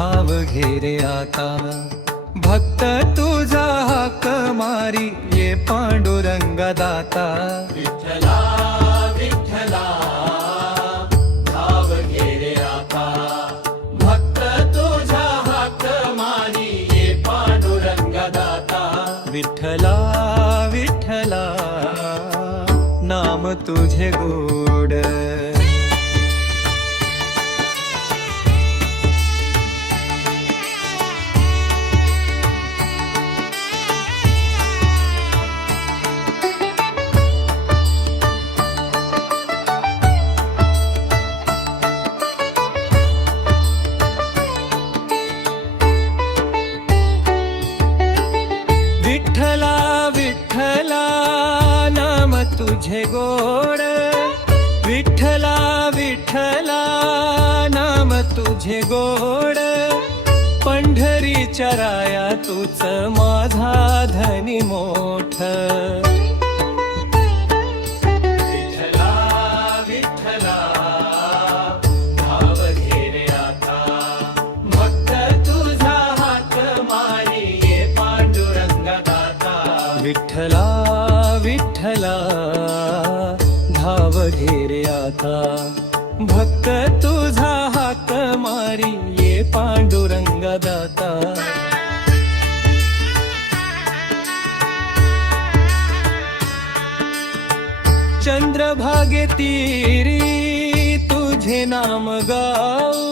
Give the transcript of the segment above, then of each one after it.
धाव घे रे आता। भक्त तुझा हाक मारी ये पांडुरंग दाता। विठ्ठला विठ्ठला धाव घे रे आता। भक्त तुझा हाक मारी ये पांडुरंग दाता। विठ्ठला विठ्ठला नाम तुझे गोड। विठ्ठला विठ्ठला नाम तुझे गोड। विठ्ठला विठ्ठला नाम तुझे गोड। पंढरीच्या राया तूच माझा धनी मोठ। विठ्ठला विठ्ठला धाव घे रे आता। भक्त तुझा हाक मारी ये पांडुरंग दाता। विठ्ठला विठ्ठला धाव घे रे आता। भक्त तुझा हाक मारी ये पांडुरंग दाता। चंद्रभागे तीरी तुझे नाम गाऊ।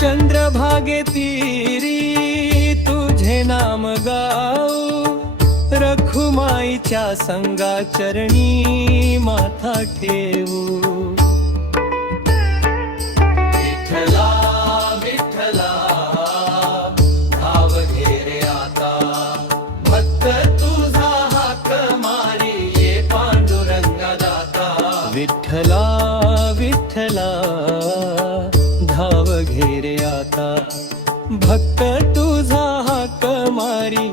चंद्रभागे तीरी तुझे नाम गाऊ। रखुमाईच्या संगा चरणी माथा ठेवू। विठ्ठला विठ्ठला धाव घे रे आता। भक्त तुझा हाक मारी ये पांडुरंग दाता। विठ्ठला विठ्ठला धाव घे रे आता। भक्त तुझा हाक मारी